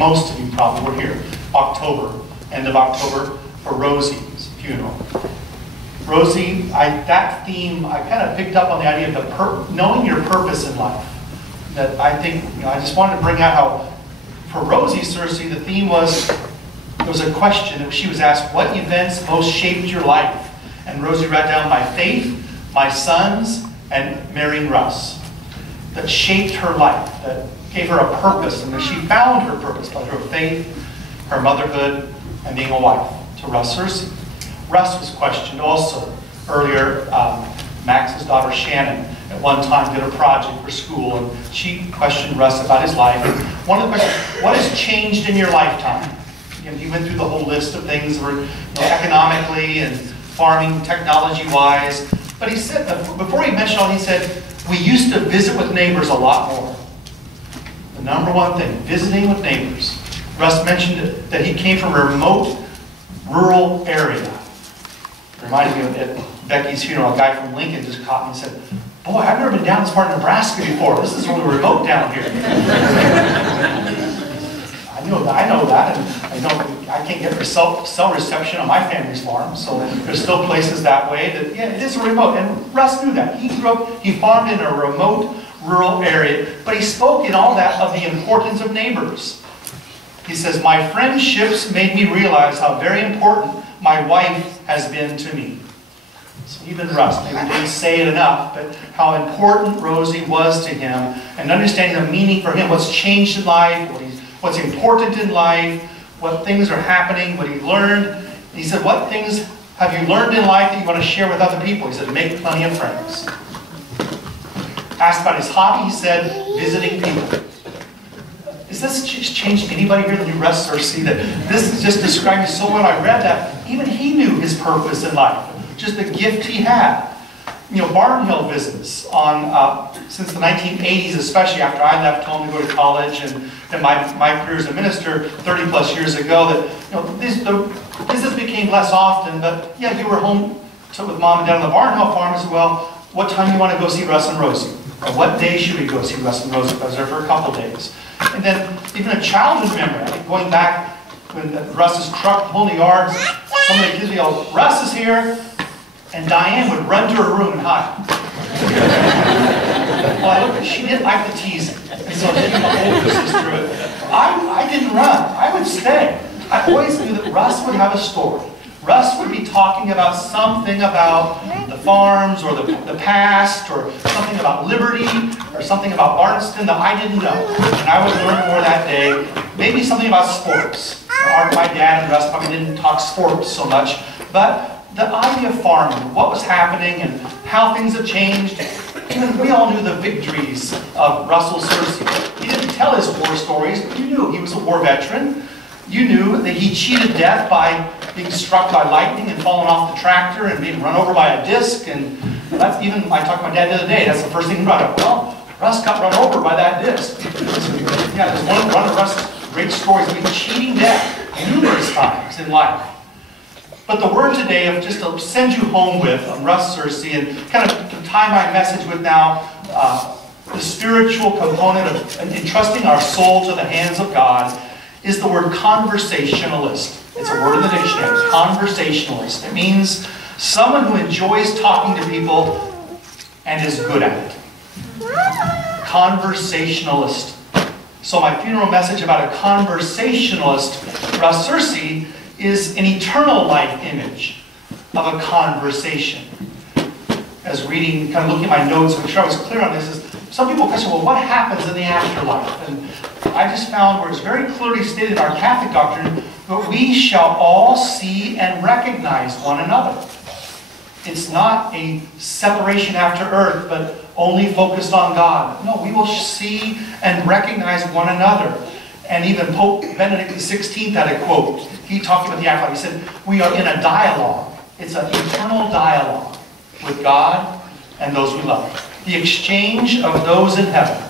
most of you probably were here, October, end of October, for Rosie's funeral. Rosie, that theme, I kind of picked up on the idea of knowing your purpose in life. That I think, I just wanted to bring out how, for Rosie Cersei, the theme was, there was a question that she was asked, what events most shaped your life? And Rosie wrote down, my faith, my sons, and marrying Russ. That shaped her life, that gave her a purpose, and that she found her purpose by her faith, her motherhood, and being a wife to Russ Cersei. Russ was questioned also earlier. Max's daughter Shannon at one time did a project for school, and she questioned Russ about his life. One of the questions, what has changed in your lifetime? He went through the whole list of things that were economically and farming, technology-wise. But he said, before he mentioned all, he said, we used to visit with neighbors a lot more. The number one thing, visiting with neighbors. Russ mentioned that he came from a remote, rural area. It reminded me of at Becky's funeral, a guy from Lincoln just caught me and said, boy, I've never been down this part of Nebraska before. This is really remote down here. I know that, and I can't get cell reception on my family's farm, so there's still places that way that, yeah, it is remote. And Russ knew that. He grew up, he farmed in a remote, rural area, but he spoke in all that of the importance of neighbors. He says, my friendships made me realize how very important my wife has been to me. So even Russ, maybe didn't say it enough, but how important Rosie was to him, and understanding the meaning for him, what's changed in life, what's important in life, what things are happening, what he learned. And he said, what things have you learned in life that you want to share with other people? He said, make plenty of friends. Asked about his hobby, he said, visiting people. Is this just changed anybody here that you Russ Cersei? That this is just describing so well. I read that. Even he knew his purpose in life. Just the gift he had. Barnhill visits on since the 1980s, especially after I left home to go to college, and then my career as a minister 30 plus years ago. That the visits became less often, but yeah, you were home with mom and dad on the Barnhill farm as well. What time do you want to go see Russ and Rosie? Or what day should we go see Russ and Rosie? I was there for a couple days. And then even a childhood memory, going back when Russ's truck pulling the yards, some of the kids would yell, Russ is here. And Diane would run to her room and hide. Well, she didn't like the teasing. And so she pushes through it. I didn't run. I would stay. I always knew that Russ would have a story. Russ would be talking about something about the farms or the past, or something about liberty, or something about Barnston that I didn't know. And I would learn more that day. Maybe something about sports. My dad and Russ probably didn't talk sports so much, but the idea of farming, what was happening and how things have changed. Even we all knew the victories of Russell Cersei. He didn't tell his war stories, but you knew he was a war veteran. You knew that he cheated death by being struck by lightning and falling off the tractor and being run over by a disc. And that's even, I talked to my dad the other day, that's the first thing he brought up. Well, Russ got run over by that disc. Yeah, there's one of Russ's great stories. I mean, cheating death numerous times in life. But the word today of just to send you home with on Russ Cersei, and kind of to tie my message with now the spiritual component of entrusting our soul to the hands of God, is the word conversationalist. It's a word in the dictionary, conversationalist. It means someone who enjoys talking to people and is good at it. Conversationalist. So my funeral message about a conversationalist, Russ Cersei, is an eternal life image of a conversation. As reading, kind of looking at my notes, I'm sure I was clear on this, is some people question, well, what happens in the afterlife? And I just found where it's very clearly stated in our Catholic doctrine, that we shall all see and recognize one another. It's not a separation after earth, but only focused on God. No, we will see and recognize one another. And even Pope Benedict XVI had a quote. He talked about the afterlife. He said, we are in a dialogue. It's an eternal dialogue with God and those we love. The exchange of those in heaven.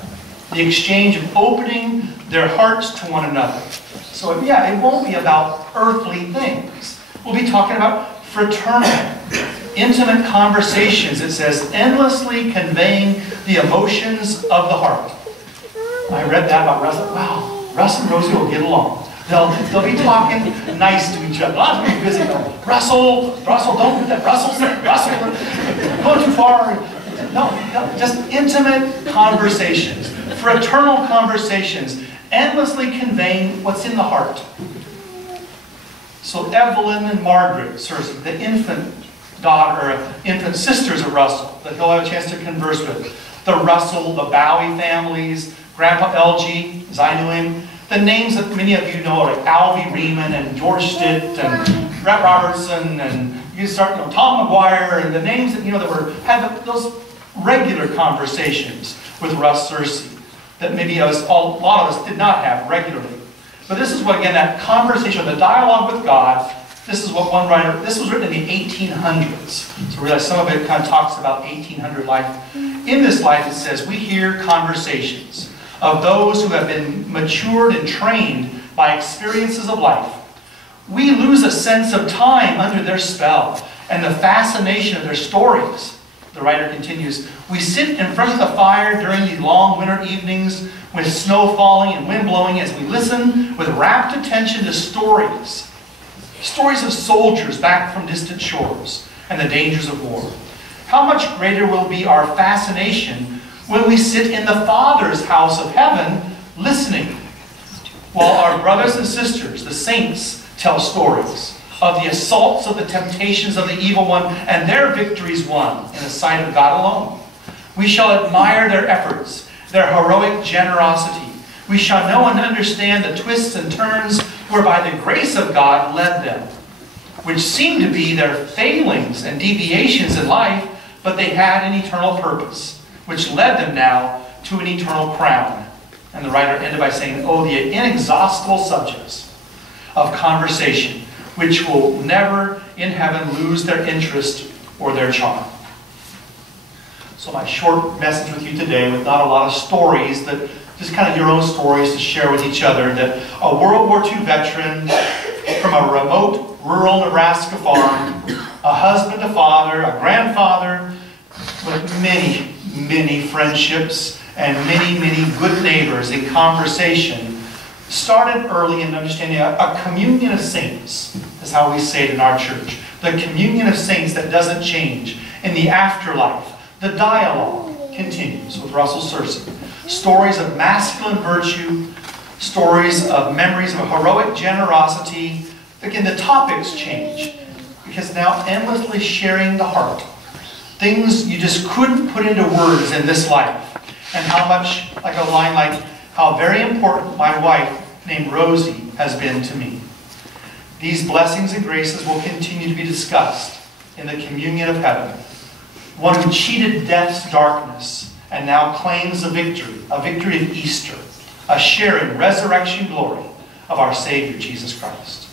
The exchange of opening their hearts to one another. So yeah, it won't be about earthly things. We'll be talking about fraternal, intimate conversations. It says, endlessly conveying the emotions of the heart. I read that about Russ. Wow. Russ and Rosie will get along. They'll be talking nice to each other. Not to be busy though. Russell, don't do that. Russell, go too far. No, just intimate conversations, fraternal conversations, endlessly conveying what's in the heart. So Evelyn and Margaret, the infant daughter, infant sisters of Russell, that he'll have a chance to converse with. The Russell, the Bowie families, Grandpa LG, as I knew him. The names that many of you know, like Alvy Riemann and George Stitt and Brett Robertson, and you start, Tom McGuire, and the names that had those regular conversations with Russ Searcy that maybe a lot of us did not have regularly. But this is what, again, that conversation, the dialogue with God. This is what one writer, this was written in the 1800s. So realize some of it kind of talks about 1800 life. In this life, it says, we hear conversations of those who have been matured and trained by experiences of life. We lose a sense of time under their spell and the fascination of their stories. The writer continues, we sit in front of the fire during the long winter evenings with snow falling and wind blowing as we listen with rapt attention to stories. Stories of soldiers back from distant shores and the dangers of war. How much greater will be our fascination when we sit in the Father's house of heaven listening, while our brothers and sisters, the saints, tell stories of the assaults of the temptations of the evil one and their victories won in the sight of God alone. We shall admire their efforts, their heroic generosity. We shall know and understand the twists and turns whereby the grace of God led them, which seemed to be their failings and deviations in life, but they had an eternal purpose, which led them now to an eternal crown. And the writer ended by saying, oh, the inexhaustible subjects of conversation, which will never in heaven lose their interest or their charm. So my short message with you today, with not a lot of stories, that just kind of your own stories to share with each other, that a World War II veteran from a remote rural Nebraska farm, a husband, a father, a grandfather, with many, many friendships and many, many good neighbors in conversation, started early in understanding a communion of saints, is how we say it in our church. The communion of saints that doesn't change. In the afterlife, the dialogue continues with Russell Searcy. Stories of masculine virtue, stories of memories of heroic generosity. Again, the topics change, because now endlessly sharing the heart. Things you just couldn't put into words in this life. And how much, like a line like, how very important my wife named Rosie has been to me. These blessings and graces will continue to be discussed in the communion of heaven. One who cheated death's darkness and now claims a victory of Easter, a share in resurrection glory of our Savior, Jesus Christ.